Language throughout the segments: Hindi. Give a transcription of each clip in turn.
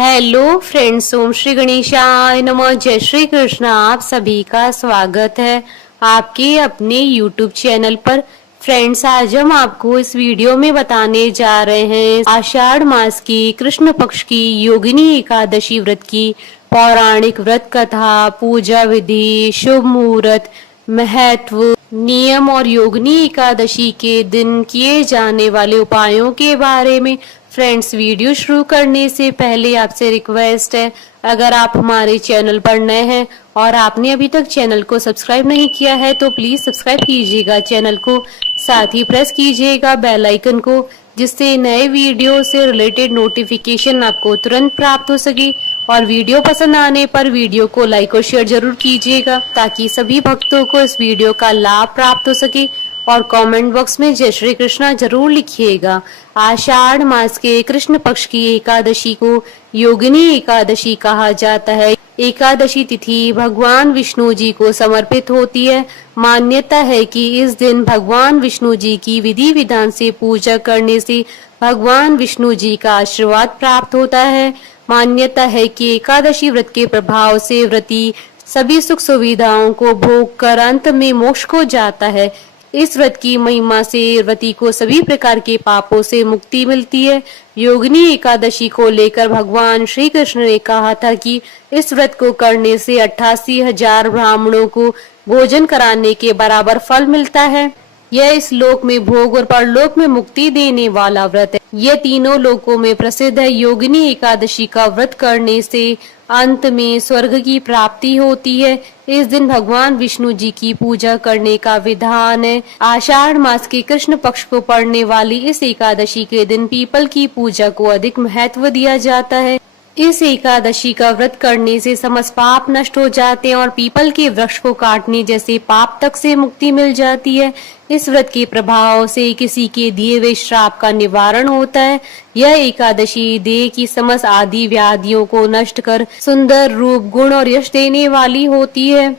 हेलो फ्रेंड्स, ओम श्री गणेशाय नमः। जय श्री कृष्ण। आप सभी का स्वागत है आपके अपने यूट्यूब चैनल पर। फ्रेंड्स, आज हम आपको इस वीडियो में बताने जा रहे हैं आषाढ़ मास की कृष्ण पक्ष की योगिनी एकादशी व्रत की पौराणिक व्रत कथा, पूजा विधि, शुभ मुहूर्त, महत्व, नियम और योगिनी एकादशी के दिन किए जाने वाले उपायों के बारे में। फ्रेंड्स, वीडियो शुरू करने से पहले आपसे रिक्वेस्ट है, अगर आप हमारे चैनल पर नए हैं और आपने अभी तक चैनल को सब्सक्राइब नहीं किया है तो प्लीज सब्सक्राइब कीजिएगा चैनल को, साथ ही प्रेस कीजिएगा बेल आइकन को, जिससे नए वीडियो से रिलेटेड नोटिफिकेशन आपको तुरंत प्राप्त हो सके। और वीडियो पसंद आने पर वीडियो को लाइक और शेयर जरूर कीजिएगा ताकि सभी भक्तों को इस वीडियो का लाभ प्राप्त हो सके। और कमेंट बॉक्स में जय श्री कृष्णा जरूर लिखिएगा। आषाढ़ मास के कृष्ण पक्ष की एकादशी को योगिनी एकादशी कहा जाता है। एकादशी तिथि भगवान विष्णु जी को समर्पित होती है। मान्यता है कि इस दिन भगवान विष्णु जी की विधि विधान से पूजा करने से भगवान विष्णु जी का आशीर्वाद प्राप्त होता है। मान्यता है कि एकादशी व्रत के प्रभाव से व्रती सभी सुख सुविधाओं को भोग कर अंत में मोक्ष को जाता है। इस व्रत की महिमा से व्रती को सभी प्रकार के पापों से मुक्ति मिलती है। योगिनी एकादशी को लेकर भगवान श्री कृष्ण ने कहा था कि इस व्रत को करने से 88,000 ब्राह्मणों को भोजन कराने के बराबर फल मिलता है। यह इस लोक में भोग और परलोक में मुक्ति देने वाला व्रत है। यह तीनों लोकों में प्रसिद्ध है। योगिनी एकादशी का व्रत करने से अंत में स्वर्ग की प्राप्ति होती है। इस दिन भगवान विष्णु जी की पूजा करने का विधान है। आषाढ़ मास के कृष्ण पक्ष को पड़ने वाली इस एकादशी के दिन पीपल की पूजा को अधिक महत्व दिया जाता है। इस एकादशी का व्रत करने से समस्त पाप नष्ट हो जाते हैं और पीपल के वृक्ष को काटने जैसे पाप तक से मुक्ति मिल जाती है। इस व्रत के प्रभाव से किसी के दिए हुए श्राप का निवारण होता है। यह एकादशी देह की समस्त आदि व्याधियों को नष्ट कर सुंदर रूप, गुण और यश देने वाली होती है।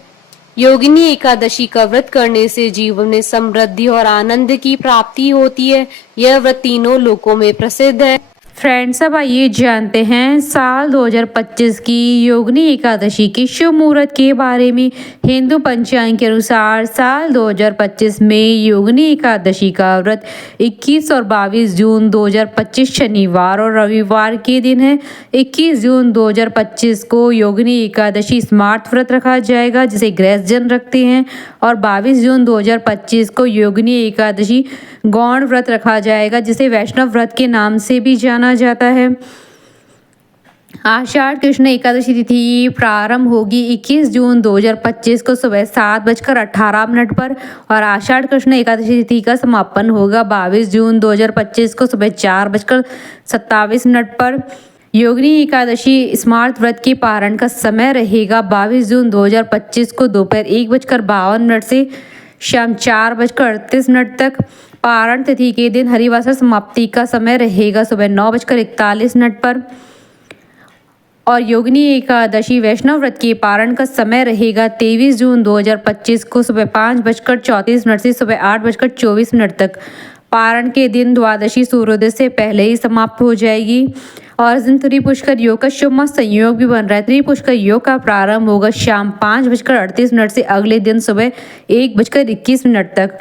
योगिनी एकादशी का व्रत करने से जीवन में समृद्धि और आनंद की प्राप्ति होती है। यह व्रत तीनों लोकों में प्रसिद्ध है। फ्रेंड्स, अब आइए जानते हैं साल 2025 की योगिनी एकादशी के शुभ मुहूर्त के बारे में। हिंदू पंचांग के अनुसार साल 2025 में योगिनी एकादशी का व्रत 21 और 22 जून 2025 शनिवार और रविवार के दिन है। 21 जून 2025 को योगिनी एकादशी स्मार्त व्रत रखा जाएगा, जिसे गृहस्थ रखते हैं, और 22 जून 2025 को योगिनी एकादशी गौण व्रत रखा जाएगा, जिसे वैष्णव व्रत के नाम से भी जाना जाता है। आषाढ़ कृष्ण एकादशी तिथि प्रारंभ होगी 21 जून 2025 को सुबह 7:18 पर और आषाढ़ कृष्ण एकादशी तिथि का समापन होगा 22 जून 2025 को सुबह 4:27 पर। योगिनी एकादशी स्मार्त व्रत के पारण का समय रहेगा 22 जून 2025 को दोपहर 1:52 से शाम 4:38 तक। पारण तिथि के दिन हरिवासर समाप्ति का समय रहेगा सुबह 9:41 पर और योगिनी एकादशी वैष्णव व्रत के पारण का समय रहेगा 23 जून 2025 को सुबह 5:34 से सुबह 8:24 तक। पारण के दिन द्वादशी सूर्योदय से पहले ही समाप्त हो जाएगी और इस दिन त्रिपुष्कर योग का शुभ मत संयोग भी बन रहा है। त्रिपुष्कर योग का प्रारंभ होगा शाम 5:38 से अगले दिन सुबह 1:21 तक।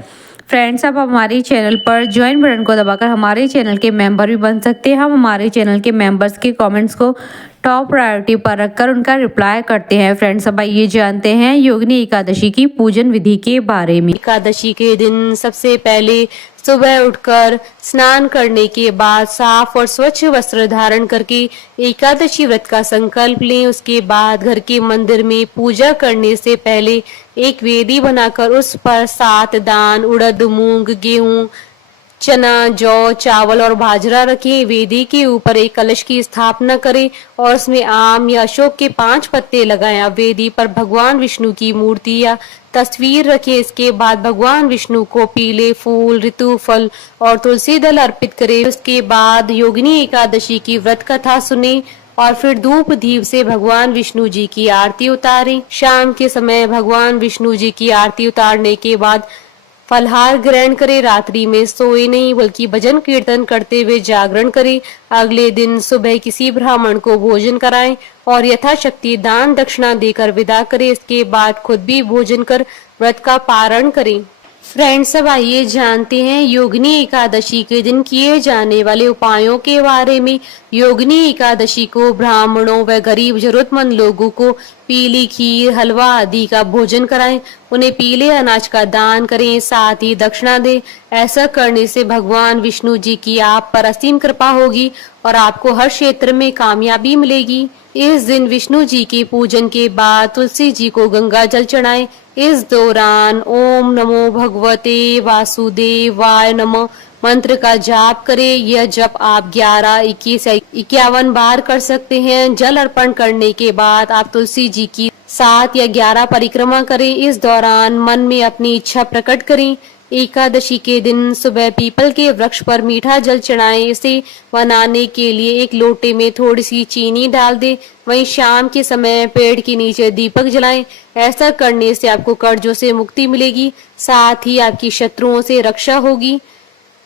फ्रेंड्स, आप हमारे चैनल पर ज्वाइन बटन को दबाकर हमारे चैनल के मेंबर भी बन सकते हैं। हम हमारे चैनल के मेंबर्स के कमेंट्स को टॉप प्रायोरिटी पर रखकर उनका रिप्लाई करते हैं। फ्रेंड्स, अब ये जानते हैं योगिनी एकादशी की पूजन विधि के बारे में। एकादशी के दिन सबसे पहले सुबह उठकर स्नान करने के बाद साफ और स्वच्छ वस्त्र धारण करके एकादशी व्रत का संकल्प लें। उसके बाद घर के मंदिर में पूजा करने से पहले एक वेदी बनाकर उस पर 7 दान उड़द, मूंग, गेहूं, चना, जौ, चावल और बाजरा रखें। वेदी के ऊपर एक कलश की स्थापना करें और उसमें आम या अशोक के 5 पत्ते लगाएं। वेदी पर भगवान विष्णु की मूर्ति या तस्वीर रखें। इसके बाद भगवान विष्णु को पीले फूल, ऋतु फल और तुलसी दल अर्पित करें। उसके बाद योगिनी एकादशी की व्रत कथा सुने और फिर धूप दीप से भगवान विष्णु जी की आरती उतारें। शाम के समय भगवान विष्णु जी की आरती उतारने के बाद फलहार ग्रहण करे, रात्रि में सोए नहीं बल्कि भजन कीर्तन करते हुए जागरण करे। अगले दिन सुबह किसी ब्राह्मण को भोजन कराएं और यथाशक्ति दान दक्षिणा देकर विदा करे। इसके बाद खुद भी भोजन कर व्रत का पारण करें। फ्रेंड्स, अब आइए जानते हैं योगिनी एकादशी के दिन किए जाने वाले उपायों के बारे में। योगिनी एकादशी को ब्राह्मणों व गरीब जरूरतमंद लोगों को पीली खीर, हलवा आदि का भोजन कराएं, उन्हें पीले अनाज का दान करें, साथ ही दक्षिणा दें। ऐसा करने से भगवान विष्णु जी की आप पर असीम कृपा होगी और आपको हर क्षेत्र में कामयाबी मिलेगी। इस दिन विष्णु जी के पूजन के बाद तुलसी जी को गंगा जल चढ़ाएं। इस दौरान ओम नमो भगवते वासुदेवाय नमः मंत्र का जाप करें। यह जप आप 11, 21, 51 बार कर सकते हैं। जल अर्पण करने के बाद आप तुलसी जी की 7 या 11 परिक्रमा करें। इस दौरान मन में अपनी इच्छा प्रकट करें। एकादशी के दिन सुबह पीपल के वृक्ष पर मीठा जल चढ़ाएं। इसे बनाने के लिए एक लोटे में थोड़ी सी चीनी डाल दें। वहीं शाम के समय पेड़ के नीचे दीपक जलाएं। ऐसा करने से आपको कर्जों से मुक्ति मिलेगी, साथ ही आपकी शत्रुओं से रक्षा होगी।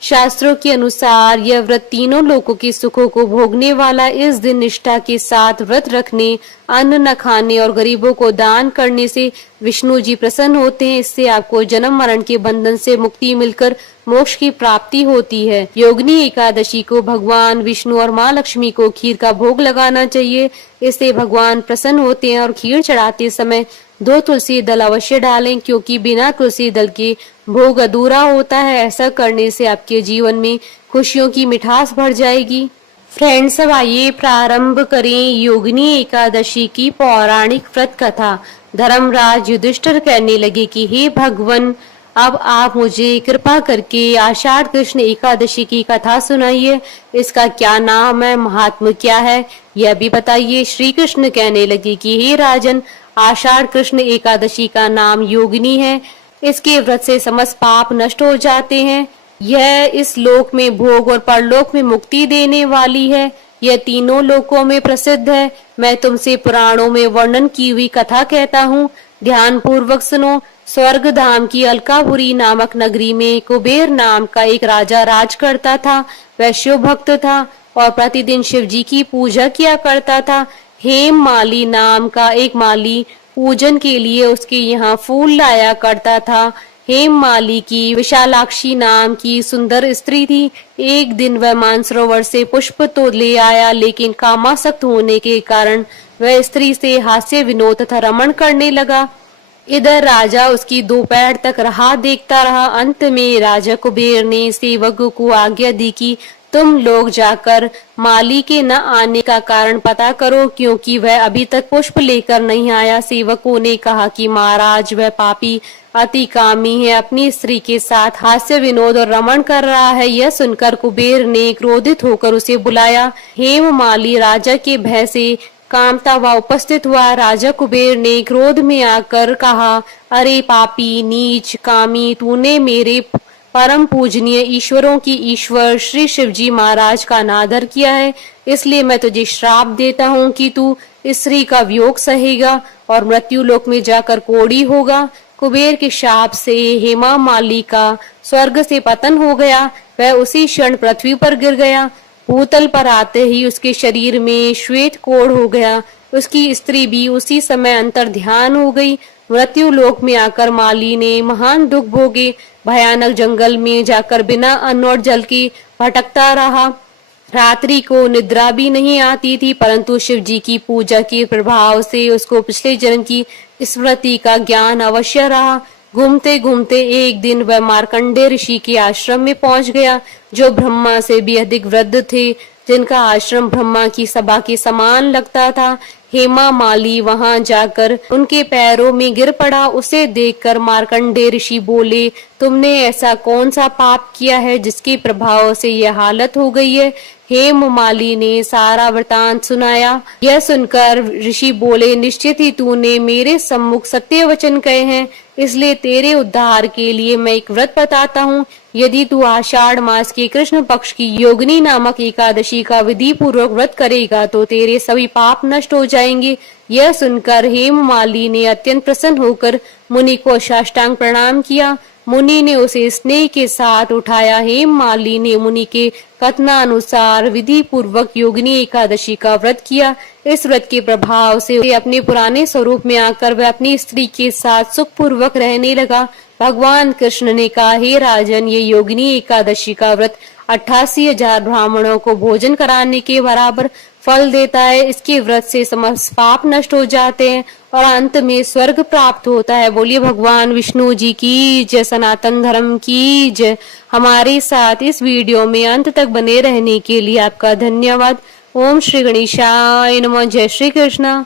शास्त्रों के अनुसार यह व्रत तीनों लोकों के सुखों को भोगने वाला। इस दिन निष्ठा के साथ व्रत रखने, अन्न न खाने और गरीबों को दान करने से विष्णु जी प्रसन्न होते हैं। इससे आपको जन्म मरण के बंधन से मुक्ति मिलकर मोक्ष की प्राप्ति होती है। योगिनी एकादशी को भगवान विष्णु और माँ लक्ष्मी को खीर का भोग लगाना चाहिए। इससे भगवान प्रसन्न होते हैं और खीर चढ़ाते समय 2 तुलसी दल अवश्य डालें, क्योंकि बिना तुलसी दल के भोग अधूरा होता है। ऐसा करने से आपके जीवन में खुशियों की मिठास भर जाएगी। फ्रेंड्स, अब आइए प्रारंभ करें योगिनी एकादशी की पौराणिक व्रत कथा। धर्मराज युधिष्ठिर कहने लगे कि हे भगवान, अब आप मुझे कृपा करके आषाढ़ कृष्ण एकादशी की कथा सुनाइए। इसका क्या नाम है, महात्म्य क्या है, यह भी बताइए। श्री कृष्ण कहने लगे कि हे राजन, आषाढ़ कृष्ण एकादशी का नाम योगिनी है। इसके व्रत से समस्त पाप नष्ट हो जाते हैं। यह इस लोक में भोग और परलोक में मुक्ति देने वाली है। यह तीनों लोकों में प्रसिद्ध है। मैं तुमसे पुराणों में वर्णन की हुई कथा कहता हूँ, ध्यान पूर्वक सुनो। स्वर्ग धाम की अलकापुरी नामक नगरी में कुबेर नाम का एक राजा राज करता था। वह शिव भक्त था और प्रतिदिन शिव जी की पूजा किया करता था। हेम माली नाम का एक माली पूजन के लिए उसके यहाँ फूल लाया करता था। हेम माली की विशालाक्षी नाम की सुंदर स्त्री थी। एक दिन वह मानसरोवर से पुष्प तो ले आया, लेकिन कामासक्त होने के कारण वह स्त्री से हास्य विनोद तथा रमण करने लगा। इधर राजा उसकी दोपहर तक राह देखता रहा। अंत में राजा कुबेर ने सेवक को आज्ञा दी कि तुम लोग जाकर माली के न आने का कारण पता करो, क्योंकि वह अभी तक पुष्प लेकर नहीं आया। सेवकों ने कहा कि महाराज, वह पापी अति कामी है, अपनी स्त्री के साथ हास्य विनोद और रमण कर रहा है। यह सुनकर कुबेर ने क्रोधित होकर उसे बुलाया। हेम माली राजा के भय से कामता हुआ उपस्थित हुआ। राजा कुबेर ने क्रोध में आकर कहा, अरे पापी नीच कामी, तूने मेरे परम पूजनीय ईश्वरों की ईश्वर श्री शिवजी महाराज का अनादर किया है, इसलिए मैं तुझे श्राप देता हूँ कि तू स्त्री का वियोग सहेगा और मृत्यु लोक में जाकर कोढ़ी होगा। कुबेर के शाप से हेमा माली का स्वर्ग से पतन हो गया। वह उसी क्षण पृथ्वी पर गिर गया। भूतल पर आते ही उसके शरीर में श्वेत कोढ़ हो गया। उसकी स्त्री भी उसी समय अंतर ध्यान हो गई। मृत्यु लोक में आकर माली ने महान दुख भोगे। भयानक जंगल में जाकर बिना अन्न और जल के भटकता रहा। रात्रि को निद्रा भी नहीं आती थी, परंतु शिव जी की पूजा के प्रभाव से उसको पिछले जन्म की स्मृति का ज्ञान अवश्य रहा। घूमते घूमते एक दिन वह मार्कंडे ऋषि के आश्रम में पहुंच गया, जो ब्रह्मा से भी अधिक वृद्ध थे, जिनका आश्रम ब्रह्मा की सभा के समान लगता था। हेमा माली वहां जाकर उनके पैरों में गिर पड़ा। उसे देखकर मार्कंडे ऋषि बोले, तुमने ऐसा कौन सा पाप किया है जिसके प्रभाव से यह हालत हो गई है। हेम माली ने सारा वृतांत सुनाया। यह सुनकर ऋषि बोले, निश्चित ही तूने मेरे सम्मुख सत्य वचन कहे हैं, इसलिए तेरे उद्धार के लिए मैं एक व्रत बताता हूँ। यदि तू आषाढ़ मास के कृष्ण पक्ष की योगिनी नामक एकादशी का विधि पूर्वक व्रत करेगा तो तेरे सभी पाप नष्ट हो जाएंगे। यह सुनकर हेम माली ने अत्यंत प्रसन्न होकर मुनि को साष्टांग प्रणाम किया। मुनि ने उसे स्नेह के साथ उठाया। हेममालिनी ने मुनि के कथनानुसार विधि पूर्वक योगिनी एकादशी का व्रत किया। इस व्रत के प्रभाव से अपने पुराने स्वरूप में आकर वह अपनी स्त्री के साथ सुख पूर्वक रहने लगा। भगवान कृष्ण ने कहा, हे राजन, ये योगिनी एकादशी का व्रत 88,000 ब्राह्मणों को भोजन कराने के बराबर फल देता है। इसके व्रत से समस्त पाप नष्ट हो जाते हैं और अंत में स्वर्ग प्राप्त होता है। बोलिए भगवान विष्णु जी की जय, सनातन धर्म की जय। हमारे साथ इस वीडियो में अंत तक बने रहने के लिए आपका धन्यवाद। ओम श्री गणेशाय नमः। जय श्री कृष्ण।